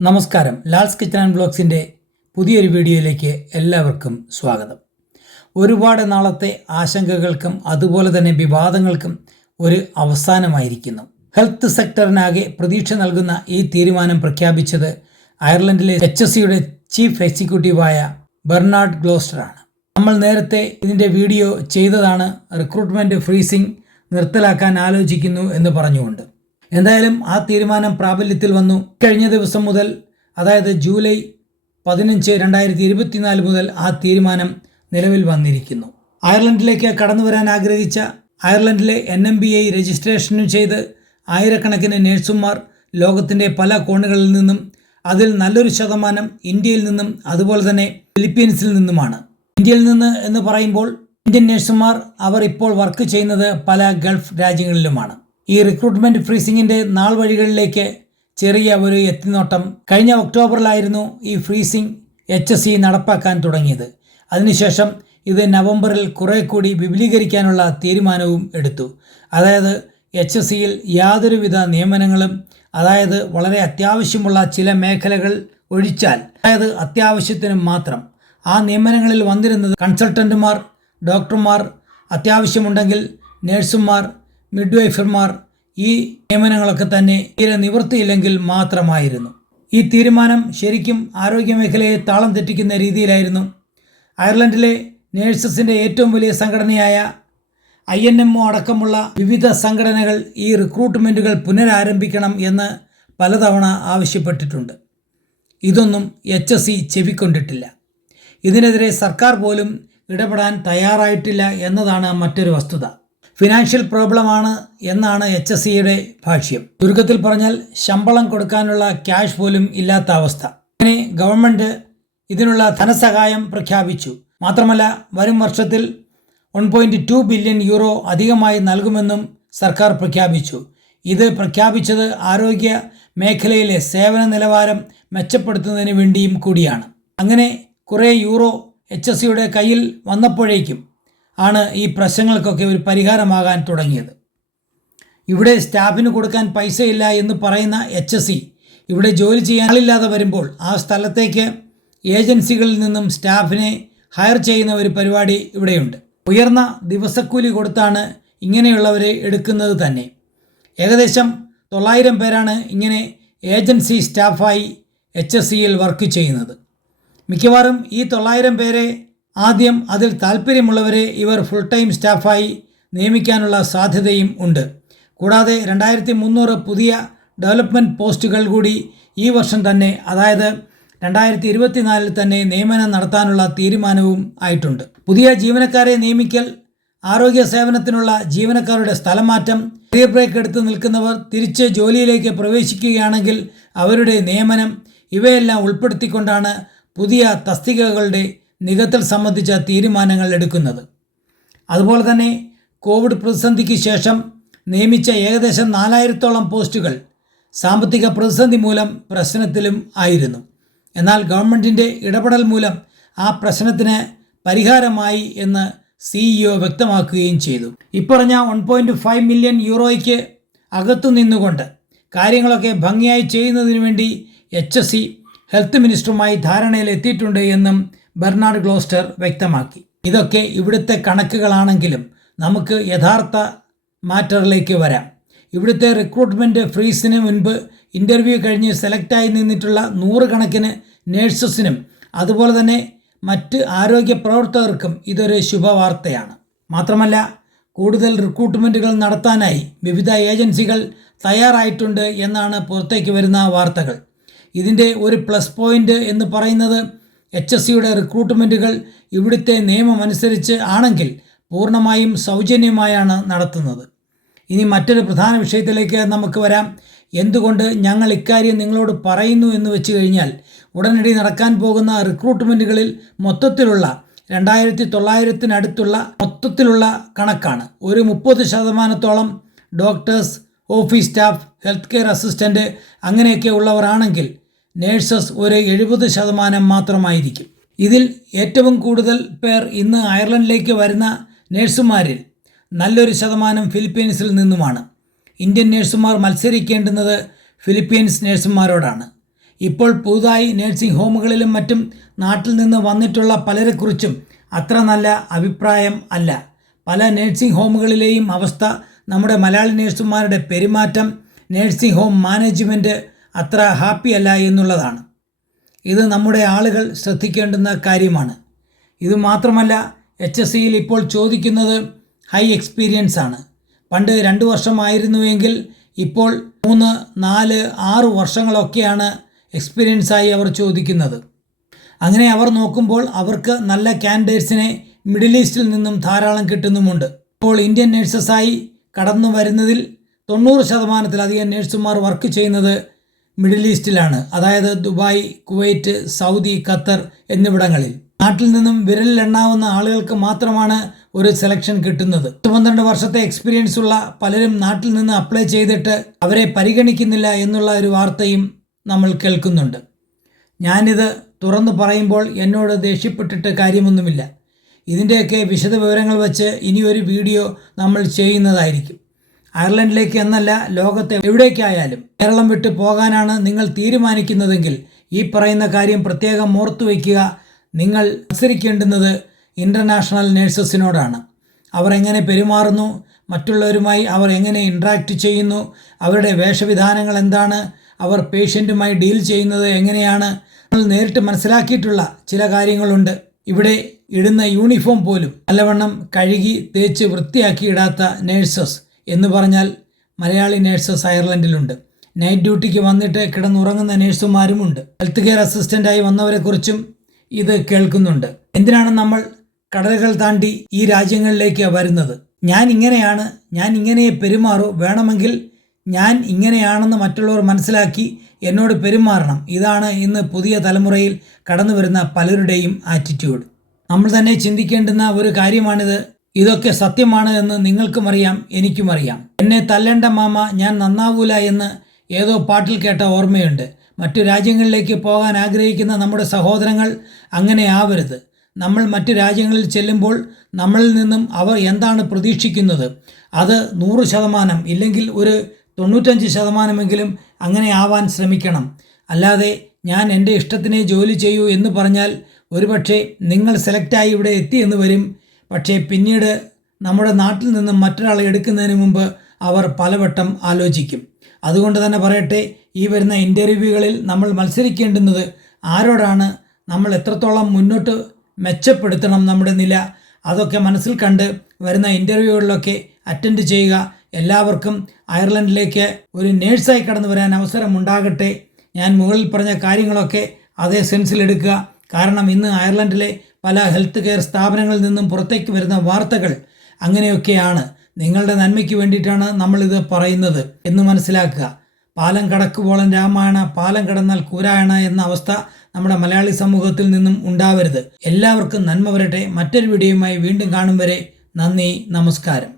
നമസ്കാരം. Lal's kitchen and വ്ലോഗ്സിൻ്റെ പുതിയൊരു വീഡിയോയിലേക്ക് എല്ലാവർക്കും സ്വാഗതം. ഒരുപാട് നാളത്തെ ആശങ്കകൾക്കും അതുപോലെ തന്നെ വിവാദങ്ങൾക്കും ഒരു അവസാനമായിരിക്കുന്നു. ഹെൽത്ത് സെക്ടറിനാകെ പ്രതീക്ഷ നൽകുന്ന ഈ തീരുമാനം പ്രഖ്യാപിച്ചത് അയർലൻഡിലെ HSEയുടെ ചീഫ് എക്സിക്യൂട്ടീവായ ബെർണാഡ് ഗ്ലോസ്റ്ററാണ്. നമ്മൾ നേരത്തെ ഇതിൻ്റെ വീഡിയോ ചെയ്തതാണ്, റിക്രൂട്ട്മെൻറ്റ് ഫ്രീസിംഗ് നിർത്തലാക്കാൻ ആലോചിക്കുന്നു എന്ന് പറഞ്ഞുകൊണ്ട്. എന്തായാലും ആ തീരുമാനം പ്രാബല്യത്തിൽ വന്നു. കഴിഞ്ഞ ദിവസം മുതൽ, അതായത് ജൂലൈ 15, 2024 മുതൽ ആ തീരുമാനം നിലവിൽ വന്നിരിക്കുന്നു. അയർലൻഡിലേക്ക് കടന്നു വരാൻ ആഗ്രഹിച്ച അയർലൻഡിലെ NMBI രജിസ്ട്രേഷനും ചെയ്ത് ആയിരക്കണക്കിന് നേഴ്സുമാർ ലോകത്തിൻ്റെ പല കോണുകളിൽ നിന്നും, അതിൽ നല്ലൊരു ശതമാനം ഇന്ത്യയിൽ നിന്നും അതുപോലെ തന്നെ ഫിലിപ്പീൻസിൽ നിന്നുമാണ്. ഇന്ത്യയിൽ നിന്ന് എന്ന് പറയുമ്പോൾ ഇന്ത്യൻ നേഴ്സുമാർ അവർ ഇപ്പോൾ വർക്ക് ചെയ്യുന്നത് പല ഗൾഫ് രാജ്യങ്ങളിലുമാണ്. ഈ റിക്രൂട്ട്മെൻറ്റ് ഫ്രീസിങ്ങിൻ്റെ നാൾ വഴികളിലേക്ക് ചെറിയ ഒരു എത്തിനോട്ടം കഴിഞ്ഞ ഒക്ടോബറിലായിരുന്നു ഈ ഫ്രീസിംഗ് HSE നടപ്പാക്കാൻ തുടങ്ങിയത്. അതിനുശേഷം ഇത് നവംബറിൽ കുറെ കൂടി വിപുലീകരിക്കാനുള്ള തീരുമാനവും എടുത്തു. അതായത് HSEയിൽ യാതൊരുവിധ നിയമനങ്ങളും, അതായത് വളരെ അത്യാവശ്യമുള്ള ചില മേഖലകൾ ഒഴിച്ചാൽ, അതായത് അത്യാവശ്യത്തിന് മാത്രം ആ നിയമനങ്ങളിൽ വന്നിരുന്നത് കൺസൾട്ടൻറ്റുമാർ, ഡോക്ടർമാർ, അത്യാവശ്യമുണ്ടെങ്കിൽ നേഴ്സുമാർ, മിഡ്വൈഫർമാർ, ഈ നിയമനങ്ങളൊക്കെ തന്നെ തീരെ നിവൃത്തിയില്ലെങ്കിൽ മാത്രമായിരുന്നു. ഈ തീരുമാനം ശരിക്കും ആരോഗ്യമേഖലയെ താളം തെറ്റിക്കുന്ന രീതിയിലായിരുന്നു. അയർലൻഡിലെ നേഴ്സസിൻ്റെ ഏറ്റവും വലിയ സംഘടനയായ INMO അടക്കമുള്ള വിവിധ സംഘടനകൾ ഈ റിക്രൂട്ട്മെൻറ്റുകൾ പുനരാരംഭിക്കണം എന്ന് പലതവണ ആവശ്യപ്പെട്ടിട്ടുണ്ട്. ഇതൊന്നും HSE ചെവിക്കൊണ്ടിട്ടില്ല. ഇതിനെതിരെ സർക്കാർ പോലും ഇടപെടാൻ തയ്യാറായിട്ടില്ല എന്നതാണ് മറ്റൊരു വസ്തുത. ഫിനാൻഷ്യൽ പ്രോബ്ലമാണ് എന്നാണ് HSEയുടെ ഭാഷ്യം. ചുരുക്കത്തിൽ പറഞ്ഞാൽ ശമ്പളം കൊടുക്കാനുള്ള ക്യാഷ് പോലും ഇല്ലാത്ത അവസ്ഥ. അങ്ങനെ ഗവൺമെൻറ് ഇതിനുള്ള ധനസഹായം പ്രഖ്യാപിച്ചു. മാത്രമല്ല വരും വർഷത്തിൽ 1.2 ബില്യൺ യൂറോ അധികമായി നൽകുമെന്നും സർക്കാർ പ്രഖ്യാപിച്ചു. ഇത് പ്രഖ്യാപിച്ചത് ആരോഗ്യ മേഖലയിലെ സേവന നിലവാരം മെച്ചപ്പെടുത്തുന്നതിന് വേണ്ടിയും കൂടിയാണ്. അങ്ങനെ കുറേ യൂറോ HSEയുടെ കയ്യിൽ വന്നപ്പോഴേക്കും ആണ് ഈ പ്രശ്നങ്ങൾക്കൊക്കെ ഒരു പരിഹാരമാകാൻ തുടങ്ങിയത്. ഇവിടെ സ്റ്റാഫിന് കൊടുക്കാൻ പൈസയില്ല എന്ന് പറയുന്ന HSE ഇവിടെ ജോലി ചെയ്യാൻ ആളില്ലാതെ വരുമ്പോൾ ആ സ്ഥലത്തേക്ക് ഏജൻസികളിൽ നിന്നും സ്റ്റാഫിനെ ഹയർ ചെയ്യുന്ന ഒരു പരിപാടി ഇവിടെയുണ്ട്. ഉയർന്ന ദിവസക്കൂലി കൊടുത്താണ് ഇങ്ങനെയുള്ളവരെ എടുക്കുന്നത് തന്നെ. ഏകദേശം 900 പേരാണ് ഇങ്ങനെ ഏജൻസി സ്റ്റാഫായി HSEയിൽ വർക്ക് ചെയ്യുന്നത്. മിക്കവാറും ഈ 900 പേരെ ആദ്യം അതിൽ താല്പര്യമുള്ളവരെ ഇവർ ഫുൾ ടൈം സ്റ്റാഫായി നിയമിക്കാനുള്ള സാധ്യതയും ഉണ്ട്. കൂടാതെ 2300 പുതിയ ഡെവലപ്മെൻറ്റ് പോസ്റ്റുകൾ കൂടി ഈ വർഷം തന്നെ, അതായത് 2024 തന്നെ നിയമനം നടത്താനുള്ള തീരുമാനവും ആയിട്ടുണ്ട്. പുതിയ ജീവനക്കാരെ നിയമിക്കൽ, ആരോഗ്യ സേവനത്തിനുള്ള ജീവനക്കാരുടെ സ്ഥലമാറ്റം, കരിയർ ബ്രേക്ക് എടുത്ത് നിൽക്കുന്നവർ തിരിച്ച് ജോലിയിലേക്ക് പ്രവേശിക്കുകയാണെങ്കിൽ അവരുടെ നിയമനം, ഇവയെല്ലാം ഉൾപ്പെടുത്തിക്കൊണ്ടാണ് പുതിയ തസ്തികകളുടെ നികത്തൽ സംബന്ധിച്ച തീരുമാനങ്ങൾ എടുക്കുന്നത്. അതുപോലെ തന്നെ കോവിഡ് പ്രതിസന്ധിക്ക് ശേഷം നിയമിച്ച ഏകദേശം 4000-ഓളം പോസ്റ്റുകൾ സാമ്പത്തിക പ്രതിസന്ധി മൂലം പ്രശ്നത്തിലും ആയിരുന്നു. എന്നാൽ ഗവൺമെൻറ്റിൻ്റെ ഇടപെടൽ മൂലം ആ പ്രശ്നത്തിന് പരിഹാരമായി എന്ന് CEO വ്യക്തമാക്കുകയും ചെയ്തു. ഇപ്പറഞ്ഞ 1.5 മില്യൺ യൂറോയ്ക്ക് അകത്തു നിന്നുകൊണ്ട് കാര്യങ്ങളൊക്കെ ഭംഗിയായി ചെയ്യുന്നതിന് വേണ്ടി HSE ഹെൽത്ത് മിനിസ്റ്ററുമായി ധാരണയിൽ എത്തിയിട്ടുണ്ട് എന്നും ബെർണാഡ് ഗ്ലോസ്റ്റർ വ്യക്തമാക്കി. ഇതൊക്കെ ഇവിടുത്തെ കണക്കുകളാണെങ്കിലും നമുക്ക് യഥാർത്ഥ മാറ്ററിലേക്ക് വരാം. ഇവിടുത്തെ റിക്രൂട്ട്മെൻറ്റ് ഫ്രീസിന് മുൻപ് ഇൻ്റർവ്യൂ കഴിഞ്ഞ് സെലക്റ്റായി നിന്നിട്ടുള്ള 100 കണക്കിന് നേഴ്സസിനും അതുപോലെ തന്നെ മറ്റ് ആരോഗ്യ പ്രവർത്തകർക്കും ഇതൊരു ശുഭവാർത്തയാണ്. മാത്രമല്ല കൂടുതൽ റിക്രൂട്ട്മെൻറ്റുകൾ നടത്താനായി വിവിധ ഏജൻസികൾ തയ്യാറായിട്ടുണ്ട് എന്നാണ് പുറത്തേക്ക് വരുന്ന വാർത്തകൾ. ഇതിൻ്റെ ഒരു പ്ലസ് പോയിൻ്റ് എന്ന് പറയുന്നത് HSEയുടെ റിക്രൂട്ട്മെൻറ്റുകൾ ഇവിടുത്തെ നിയമമനുസരിച്ച് ആണെങ്കിൽ പൂർണ്ണമായും സൗജന്യമായാണ് നടത്തുന്നത്. ഇനി മറ്റൊരു പ്രധാന വിഷയത്തിലേക്ക് നമുക്ക് വരാം. എന്തുകൊണ്ട് ഞങ്ങൾ ഇക്കാര്യം നിങ്ങളോട് പറയുന്നു എന്ന് വെച്ച് കഴിഞ്ഞാൽ, ഉടനടി നടക്കാൻ പോകുന്ന റിക്രൂട്ട്മെൻറ്റുകളിൽ മൊത്തത്തിലുള്ള 2900-അടുത്തുള്ള മൊത്തത്തിലുള്ള കണക്കാണ്. ഒരു 30% doctors, office staff, health care assistant അങ്ങനെയൊക്കെ ഉള്ളവരാണെങ്കിൽ നേഴ്സസ് ഒരു 70% മാത്രമായിരിക്കും. ഇതിൽ ഏറ്റവും കൂടുതൽ പേർ ഇന്ന് അയർലൻഡിലേക്ക് വരുന്ന നേഴ്സുമാരിൽ നല്ലൊരു ശതമാനം ഫിലിപ്പീൻസിൽ നിന്നുമാണ്. ഇന്ത്യൻ നേഴ്സുമാർ മത്സരിക്കേണ്ടുന്നത് ഫിലിപ്പീൻസ് നേഴ്സുമാരോടാണ്. ഇപ്പോൾ പുതുതായി നഴ്സിംഗ് ഹോമുകളിലും മറ്റും നാട്ടിൽ നിന്ന് വന്നിട്ടുള്ള പലരെക്കുറിച്ചും അത്ര നല്ല അഭിപ്രായം അല്ല. പല നഴ്സിംഗ് ഹോമുകളിലെയും അവസ്ഥ, നമ്മുടെ മലയാളി നഴ്സുമാരുടെ പെരുമാറ്റം, നഴ്സിംഗ് ഹോം മാനേജ്മെൻറ്റ് അത്ര ഹാപ്പി അല്ല എന്നുള്ളതാണ്. ഇത് നമ്മുടെ ആളുകൾ ശ്രദ്ധിക്കേണ്ടുന്ന കാര്യമാണ്. ഇതുമാത്രമല്ല, HSCയിൽ ഇപ്പോൾ ചോദിക്കുന്നത് ഹൈ എക്സ്പീരിയൻസ് ആണ്. പണ്ട് 2 വർഷമായിരുന്നുവെങ്കിൽ ഇപ്പോൾ 3, 4, 6 വർഷങ്ങളൊക്കെയാണ് എക്സ്പീരിയൻസായി അവർ ചോദിക്കുന്നത്. അങ്ങനെ അവർ നോക്കുമ്പോൾ അവർക്ക് നല്ല കാൻഡിഡേറ്റ്സിനെ മിഡിൽ ഈസ്റ്റിൽ നിന്നും ധാരാളം കിട്ടുന്നുമുണ്ട്. ഇപ്പോൾ ഇന്ത്യൻ നഴ്സസായി കടന്നു വരുന്നതിൽ 90%-ലധികം നഴ്സുമാർ വർക്ക് ചെയ്യുന്നത് മിഡിൽ ഈസ്റ്റിലാണ്. അതായത് ദുബായ്, കുവൈറ്റ്, സൗദി, ഖത്തർ എന്നിവിടങ്ങളിൽ. നാട്ടിൽ നിന്നും വിരലിലെണ്ണാവുന്ന ആളുകൾക്ക് മാത്രമാണ് ഒരു സെലക്ഷൻ കിട്ടുന്നത്. 12 വർഷത്തെ എക്സ്പീരിയൻസ് ഉള്ള പലരും നാട്ടിൽ നിന്ന് അപ്ലൈ ചെയ്തിട്ട് അവരെ പരിഗണിക്കുന്നില്ല എന്നുള്ള ഒരു വാർത്തയും നമ്മൾ കേൾക്കുന്നുണ്ട്. ഞാനിത് തുറന്നു പറയുമ്പോൾ എന്നോട് ദേഷ്യപ്പെട്ടിട്ട് കാര്യമൊന്നുമില്ല. ഇതിൻ്റെയൊക്കെ വിശദ വിവരങ്ങൾ വെച്ച് ഇനിയൊരു വീഡിയോ നമ്മൾ ചെയ്യുന്നതായിരിക്കും. അയർലൻഡിലേക്ക് എന്നല്ല, ലോകത്തെ എവിടേക്കായാലും കേരളം വിട്ട് പോകാനാണ് നിങ്ങൾ തീരുമാനിക്കുന്നതെങ്കിൽ ഈ പറയുന്ന കാര്യം പ്രത്യേകം ഓർത്തു വയ്ക്കുക. നിങ്ങൾ മത്സരിക്കേണ്ടുന്നത് ഇൻ്റർനാഷണൽ നഴ്സസിനോടാണ്. അവർ എങ്ങനെ പെരുമാറുന്നു, മറ്റുള്ളവരുമായി അവർ എങ്ങനെ ഇൻട്രാക്റ്റ് ചെയ്യുന്നു, അവരുടെ വേഷവിധാനങ്ങൾ എന്താണ്, അവർ പേഷ്യൻറ്റുമായി ഡീൽ ചെയ്യുന്നത് എങ്ങനെയാണ്, നമ്മൾ നേരിട്ട് മനസ്സിലാക്കിയിട്ടുള്ള ചില കാര്യങ്ങളുണ്ട്. ഇവിടെ ഇടുന്ന യൂണിഫോം പോലും നല്ലവണ്ണം കഴുകി തേച്ച് വൃത്തിയാക്കി ഇടാത്ത നേഴ്സസ് എന്ന് പറഞ്ഞാൽ മലയാളി നേഴ്സസ് അയർലൻഡിലുണ്ട്. നൈറ്റ് ഡ്യൂട്ടിക്ക് വന്നിട്ട് കിടന്നുറങ്ങുന്ന നേഴ്സുമാരുമുണ്ട്. ഹെൽത്ത് കെയർ അസിസ്റ്റൻ്റായി വന്നവരെക്കുറിച്ചും ഇത് കേൾക്കുന്നുണ്ട്. എന്തിനാണ് നമ്മൾ കടലുകൾ താണ്ടി ഈ രാജ്യങ്ങളിലേക്ക് വരുന്നത്? ഞാൻ ഇങ്ങനെയാണ്, ഞാൻ ഇങ്ങനെ പെരുമാറൂ, വേണമെങ്കിൽ ഞാൻ ഇങ്ങനെയാണെന്ന് മറ്റുള്ളവർ മനസ്സിലാക്കി എന്നോട് പെരുമാറണം. ഇതാണ് ഇന്ന് പുതിയ തലമുറയിൽ കടന്നു വരുന്ന പലരുടെയും ആറ്റിറ്റ്യൂഡ്. നമ്മൾ തന്നെ ചിന്തിക്കേണ്ടുന്ന ഒരു കാര്യമാണിത്. ഇതൊക്കെ സത്യമാണ് എന്ന് നിങ്ങൾക്കും അറിയാം, എനിക്കും അറിയാം. എന്നെ തല്ലേണ്ട മാമ, ഞാൻ നന്നാവൂല എന്ന് ഏതോ പാട്ടിൽ കേട്ട ഓർമ്മയുണ്ട്. മറ്റു രാജ്യങ്ങളിലേക്ക് പോകാൻ ആഗ്രഹിക്കുന്ന നമ്മുടെ സഹോദരങ്ങൾ അങ്ങനെ ആവരുത്. നമ്മൾ മറ്റു രാജ്യങ്ങളിൽ ചെല്ലുമ്പോൾ നമ്മളിൽ നിന്നും അവർ എന്താണ് പ്രതീക്ഷിക്കുന്നത്, അത് 100% ഇല്ലെങ്കിൽ ഒരു 95% അങ്ങനെ ആവാൻ ശ്രമിക്കണം. അല്ലാതെ ഞാൻ എൻ്റെ ഇഷ്ടത്തിനെ ജോലി ചെയ്യൂ എന്ന് പറഞ്ഞാൽ ഒരുപക്ഷെ നിങ്ങൾ സെലക്റ്റായി ഇവിടെ എത്തിയെന്ന് വരും. പക്ഷേ പിന്നീട് നമ്മുടെ നാട്ടിൽ നിന്നും മറ്റൊരാളെ എടുക്കുന്നതിന് മുമ്പ് അവർ പലവട്ടം ആലോചിക്കും. അതുകൊണ്ട് തന്നെ പറയട്ടെ, ഈ വരുന്ന ഇൻ്റർവ്യൂകളിൽ നമ്മൾ മത്സരിക്കേണ്ടുന്നത് ആരോടാണ്, നമ്മൾ എത്രത്തോളം മുന്നോട്ട് മെച്ചപ്പെടുത്തണം നമ്മുടെ നില, അതൊക്കെ മനസ്സിൽ കണ്ട് വരുന്ന ഇൻ്റർവ്യൂകളിലൊക്കെ അറ്റൻഡ് ചെയ്യുക. എല്ലാവർക്കും അയർലൻഡിലേക്ക് ഒരു നേഴ്സായി കടന്നു വരാൻ അവസരമുണ്ടാകട്ടെ. ഞാൻ മുകളിൽ പറഞ്ഞ കാര്യങ്ങളൊക്കെ അതേ സെൻസിലെടുക്കുക. കാരണം ഇന്ന് അയർലൻഡിലെ പല ഹെൽത്ത് കെയർ സ്ഥാപനങ്ങളിൽ നിന്നും പുറത്തേക്ക് വരുന്ന വാർത്തകൾ അങ്ങനെയൊക്കെയാണ്. നിങ്ങളുടെ നന്മയ്ക്ക് വേണ്ടിയിട്ടാണ് നമ്മളിത് പറയുന്നത് എന്ന് മനസ്സിലാക്കുക. പാലം കടക്കുവോളം രാമായണ, പാലം കടന്നാൽ കൂരായണ എന്ന അവസ്ഥ നമ്മുടെ മലയാളി സമൂഹത്തിൽ നിന്നും ഉണ്ടാവരുത്. എല്ലാവർക്കും നന്മ വരട്ടെ. മറ്റൊരു വീഡിയോയുമായി വീണ്ടും കാണും വരെ നന്ദി, നമസ്കാരം.